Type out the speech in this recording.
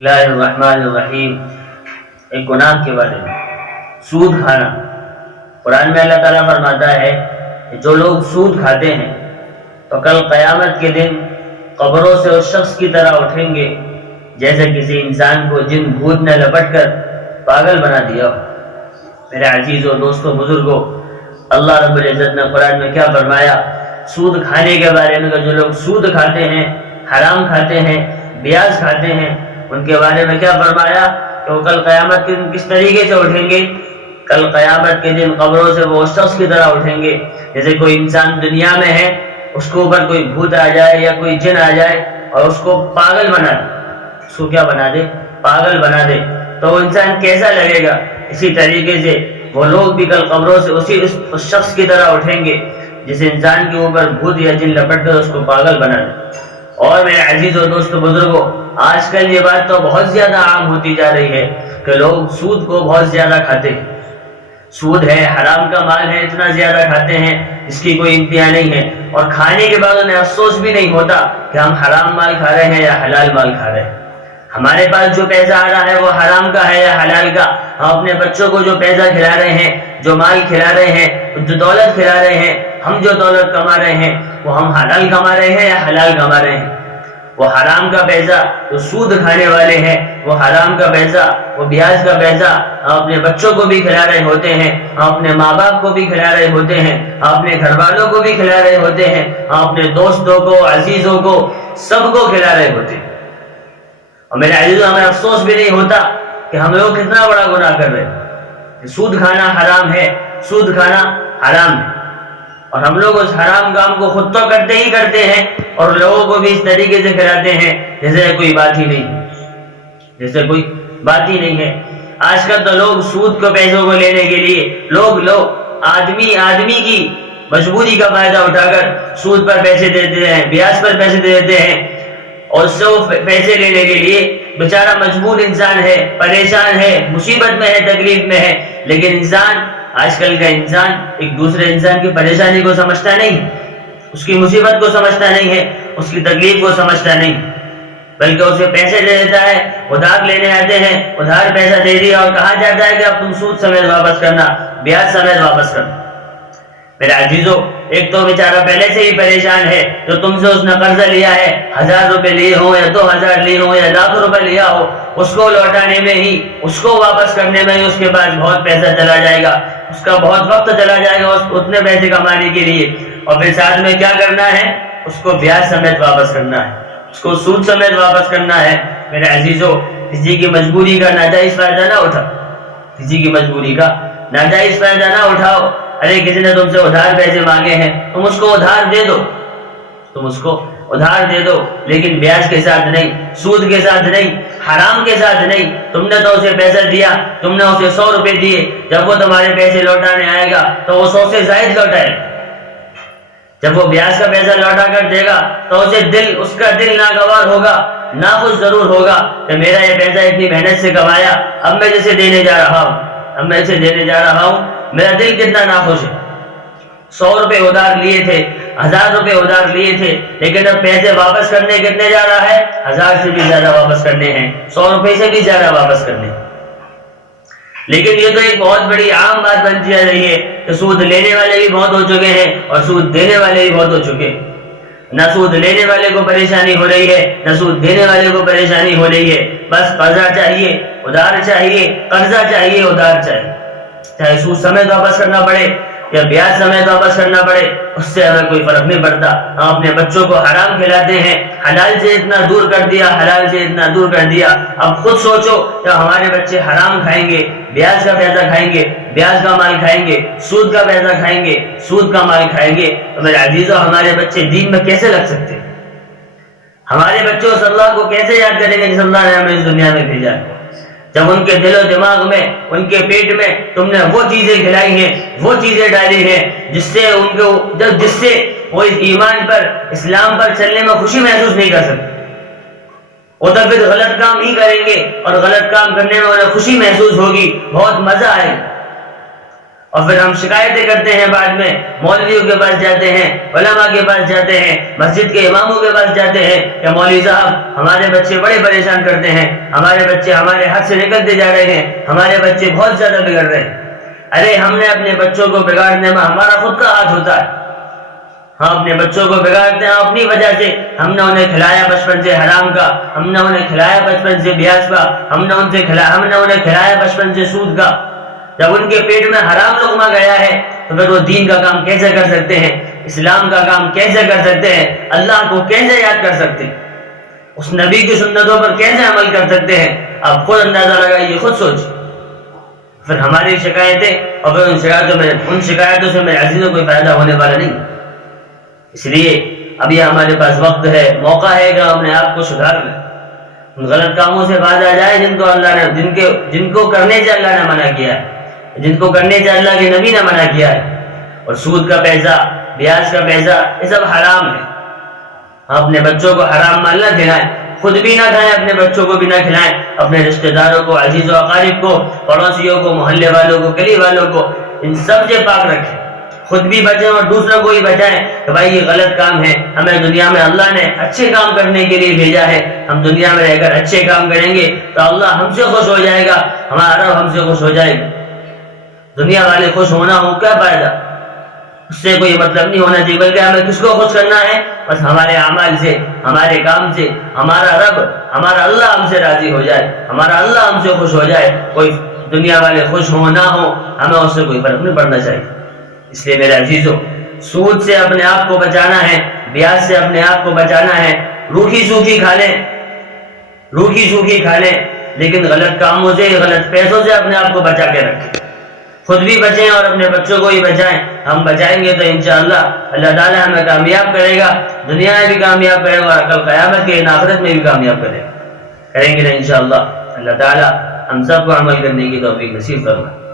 اللہ الرحمن الرحیم۔ ایک گناہ کے بارے میں، سود کھانا۔ قرآن میں اللہ تعالیٰ فرماتا ہے کہ جو لوگ سود کھاتے ہیں تو کل قیامت کے دن قبروں سے اس شخص کی طرح اٹھیں گے جیسے کسی انسان کو جن بھوت نے لپٹ کر پاگل بنا دیا ہو۔ میرے عزیزوں، دوستوں، بزرگوں، اللہ رب العزت نے قرآن میں کیا فرمایا سود کھانے کے بارے میں کہ جو لوگ سود کھاتے ہیں، حرام کھاتے ہیں، بیاج کھاتے ہیں، ان کے بارے میں کیا فرمایا کہ وہ کل قیامت کے دن کس طریقے سے اٹھیں گے۔ کل قیامت کے دن قبروں سے وہ اس شخص کی طرح اٹھیں گے جیسے کوئی انسان دنیا میں ہے، اس کے اوپر کوئی بھوت آ جائے یا کوئی جن آ جائے اور اس کو پاگل بنا دے، اس کو کیا بنا دے؟ پاگل بنا دے، تو وہ انسان کیسا لگے گا۔ اسی طریقے سے وہ لوگ بھی کل قبروں سے اس شخص کی طرح اٹھیں گے جس انسان کے اوپر بھوت یا جن لپٹ کر اس کو پاگل بنا دے۔ اور میرے عزیزوں، دوستوں، بزرگوں، آج کل یہ بات تو بہت زیادہ عام ہوتی جا رہی ہے کہ لوگ سود کو بہت زیادہ کھاتے ہیں۔ سود ہے، حرام کا مال ہے، اتنا زیادہ کھاتے ہیں اس کی کوئی انتہا نہیں ہے، اور کھانے کے بعد انہیں افسوس بھی نہیں ہوتا کہ ہم حرام مال کھا رہے ہیں یا حلال مال کھا رہے ہیں۔ ہمارے پاس جو پیسہ آ رہا ہے وہ حرام کا ہے یا حلال کا۔ ہم اپنے بچوں کو جو پیسہ کھلا رہے ہیں، جو مال کھلا رہے ہیں، جو دولت کھلا رہے ہیں، ہم جو دولت کما رہے ہیں وہ ہم حلال کما رہے ہیں یا حلال کما رہے ہیں۔ وہ حرام کا پیسہ جو سود کھانے والے ہیں، وہ حرام کا پیسہ، وہ بیاج کا پیسہ ہم اپنے بچوں کو بھی کھلا رہے ہوتے ہیں، ہم اپنے ماں باپ کو بھی کھلا رہے ہوتے ہیں، ہم اپنے گھر والوں کو بھی کھلا رہے ہوتے ہیں، ہم اپنے دوستوں کو، عزیزوں کو، سب کو کھلا رہے ہوتے ہیں۔ اور میرے عزیزوں، ہمیں افسوس بھی نہیں ہوتا کہ ہم لوگ کتنا بڑا گناہ کر رہے ہیں۔ سود کھانا حرام ہے، سود کھانا حرام ہے، اور ہم لوگ اس حرام کام کو خود تو کرتے ہی کرتے ہیں اور لوگوں کو بھی اس طریقے سے کھلاتے ہیں جیسے کوئی بات ہی نہیں، جیسے کوئی بات ہی نہیں ہے۔ آج کل تو لوگ سود کو پیسوں کو لینے کے لیے لوگ آدمی کی مجبوری کا فائدہ اٹھا کر سود پر پیسے دیتے ہیں، بیاج پر پیسے دیتے ہیں، اور اس سے وہ پیسے لینے کے لیے بیچارہ مجبور انسان ہے، پریشان ہے، مصیبت میں ہے، تکلیف میں ہے، لیکن آج کل کا انسان ایک دوسرے انسان کی پریشانی کو سمجھتا نہیں، اس کی مصیبت کو سمجھتا نہیں ہے، اس کی تکلیف کو سمجھتا نہیں، بلکہ اسے پیسے دے دیتا ہے۔ ادھار لینے آتے ہیں، ادھار پیسہ دے دیا اور کہا جاتا ہے کہ اب تم سود سمیت واپس کرنا، بیاج سمیت واپس کرنا۔ میرے عزیزوں، ایک تو بیچارہ پہلے سے ہی پریشان ہے، جو تم سے اس نے قرضہ لیا ہے، 1000 روپے لیے ہو یا 2000 لیے ہو یا لاکھ روپے لیا ہو، اس کو لوٹانے میں ہی، اس کو واپس کرنے میں ہی اس کے پاس بہت پیسہ چلا جائے گا، اس کا بہت وقت چلا جائے گا اتنے پیسے کمانے کے لیے، اور پھر ساتھ میں کیا کرنا ہے؟ اس کو بیاج سمیت واپس کرنا ہے، اس کو سود سمیت واپس کرنا ہے۔ میرے عزیزوں، کسی کی مجبوری کا ناجائز فائدہ نہ اٹھاؤ، کسی کی مجبوری کا ناجائز فائدہ نہ اٹھاؤ۔ ارے کسی نے تم سے ادھار پیسے مانگے ہیں، تم اس کو ادھار دے دو، تم اس کو ادھار دے دو، لیکن بیاج کے ساتھ نہیں، سود کے ساتھ نہیں، حرام کے ساتھ نہیں۔ تم نے تو اسے پیسہ دیا، تم نے اسے 100 روپے دیے، جب وہ تمہارے پیسے لوٹانے آئے گا تو وہ 100 سے زائد لوٹائے گا۔ جب وہ بیاج کا پیسہ لوٹا کر دے گا تو اس کا دل ناگوار ہوگا، ناخوش ضرور ہوگا کہ میرا یہ پیسہ اتنی محنت سے کمایا، اب میں جسے دینے جا رہا ہوں، میرا دل کتنا ناخوش ہے۔ 100 روپے ادھار لیے تھے، 1000 روپے ادھار لیے تھے، لیکن اب پیسے واپس کرنے کتنے جا رہا ہے؟ 1000 سے بھی زیادہ واپس کرنے ہیں، 100 روپے سے بھی زیادہ واپس کرنے ہیں۔ لیکن یہ تو ایک بہت بڑی عام بات بنتی جا رہی ہے کہ سود لینے والے بھی بہت ہو چکے ہیں اور سود دینے والے بھی بہت ہو چکے ہیں۔ نہ سود لینے والے کو پریشانی ہو رہی ہے، نہ سود دینے والے کو پریشانی ہو رہی ہے، بس قرضہ چاہیے، ادھار چاہیے، قرضہ چاہیے، ادھار چاہیے، چاہے سود سمیت واپس کرنا پڑے یا بیاج سمیت واپس کرنا پڑے، اس سے ہمیں کوئی فرق نہیں پڑتا۔ ہم اپنے بچوں کو حرام کھلاتے ہیں، حلال سے اتنا دور کر دیا، حلال سے اتنا دور کر دیا۔ اب خود سوچو کہ ہمارے بچے حرام کھائیں گے، بیاج کا پیسہ کھائیں گے، بیاج کا مال کھائیں گے، سود کا پیسہ کھائیں گے، سود کا مال کھائیں گے، تو میرے عزیزوں ہمارے بچے دین میں کیسے لگ سکتے ہیں؟ ہمارے بچوں صلی اللہ کو کیسے یاد کریں گے جس اللہ نے ہمیں اس دنیا میں بھیجا ہے؟ جب ان کے دل و دماغ میں، ان کے پیٹ میں تم نے وہ چیزیں کھلائی ہیں، وہ چیزیں ڈالی ہیں جس سے وہ اس ایمان پر، اسلام پر چلنے میں خوشی محسوس نہیں کر سکتے، وہ تو پھر غلط کام ہی کریں گے اور غلط کام کرنے میں انہیں خوشی محسوس ہوگی، بہت مزہ آئے گا۔ اور پھر ہم شکایتیں کرتے ہیں بعد میں، مولویوں کے پاس جاتے ہیں، علماء کے پاس جاتے ہیں، مسجد کے اماموں کے پاس جاتے ہیں کہ مولوی صاحب ہمارے بچے بڑے پریشان کرتے ہیں، ہمارے بچے ہمارے ہاتھ سے نکلتے جا رہے ہیں، ہمارے بچے بہت زیادہ بگڑ رہے ہیں۔ ارے ہم نے اپنے بچوں کو بگاڑنے میں ہمارا خود کا ہاتھ ہوتا ہے، ہم اپنے بچوں کو بگاڑتے ہیں اپنی وجہ سے۔ ہم نے انہیں کھلایا بچپن سے حرام کا، ہم نے انہیں کھلایا بچپن سے بیاج کا، ہم نے انہیں کھلایا بچپن سے سود کا۔ جب ان کے پیٹ میں حرام لقمہ گیا ہے تو پھر وہ دین کا کام کیسے کر سکتے ہیں، اسلام کا کام کیسے کر سکتے ہیں، اللہ کو کیسے یاد کر سکتے ہیں، اس نبی کی سنتوں پر کیسے عمل کر سکتے ہیں؟ آپ خود اندازہ لگائیے، خود سوچ۔ پھر ہماری شکایتیں اور پھر ان شکایتوں سے میرے عزیزوں کوئی فائدہ ہونے والا نہیں۔ اس لیے ابھی ہمارے پاس وقت ہے، موقع ہے کہ اپنے آپ کو سدھار لیں، ان غلط کاموں سے باز آ جائے جن کو کرنے سے اللہ نے منع کیا ہے، جن کو کرنے سے اللہ کے نبی نے منع کیا ہے۔ اور سود کا پیسہ، بیاج کا پیسہ، یہ سب حرام ہے۔ ہم اپنے بچوں کو حرام مال نہ کھلائیں، خود بھی نہ کھائیں، اپنے بچوں کو بھی نہ کھلائیں، اپنے رشتہ داروں کو، عزیز و اقارب کو، پڑوسیوں کو، محلے والوں کو، گلی والوں کو، ان سب سے پاک رکھیں، خود بھی بچیں اور دوسروں کو بھی بچائیں کہ بھائی یہ غلط کام ہے، ہمیں دنیا میں اللہ نے اچھے کام کرنے کے لیے بھیجا ہے، ہم دنیا میں رہ کر اچھے کام کریں گے تو اللہ ہم سے خوش ہو جائے گا، ہمارا رب ہم سے خوش ہو جائے گا۔ دنیا والے خوش ہونا ہو کیا فائدہ، اس سے کوئی مطلب نہیں ہونا چاہیے، بلکہ ہمیں کس کو خوش کرنا ہے؟ بس ہمارے اعمال سے، ہمارے کام سے، ہمارا رب، ہمارا اللہ ہم سے راضی ہو جائے، ہمارا اللہ ہم سے خوش ہو جائے۔ کوئی دنیا والے خوش ہو نہ ہو، ہمیں اس سے کوئی فرق نہیں پڑنا چاہیے۔ اس لیے میرے عزیزوں، سود سے اپنے آپ کو بچانا ہے، بیاج سے اپنے آپ کو بچانا ہے۔ روکھی سوکھی کھا لیں لیکن غلط کاموں سے، غلط پیسوں سے اپنے آپ کو بچا کے رکھیں، خود بھی بچیں اور اپنے بچوں کو بھی بچائیں۔ ہم بچائیں گے تو انشاءاللہ اللہ تعالیٰ ہمیں کامیاب کرے گا، دنیا میں بھی کامیاب کرے گا اور کل قیامت کے آخرت میں بھی کامیاب کریں گے نا انشاءاللہ۔ اللہ تعالیٰ ہم سب کو عمل کرنے کی توفیق نصیب فرمائے۔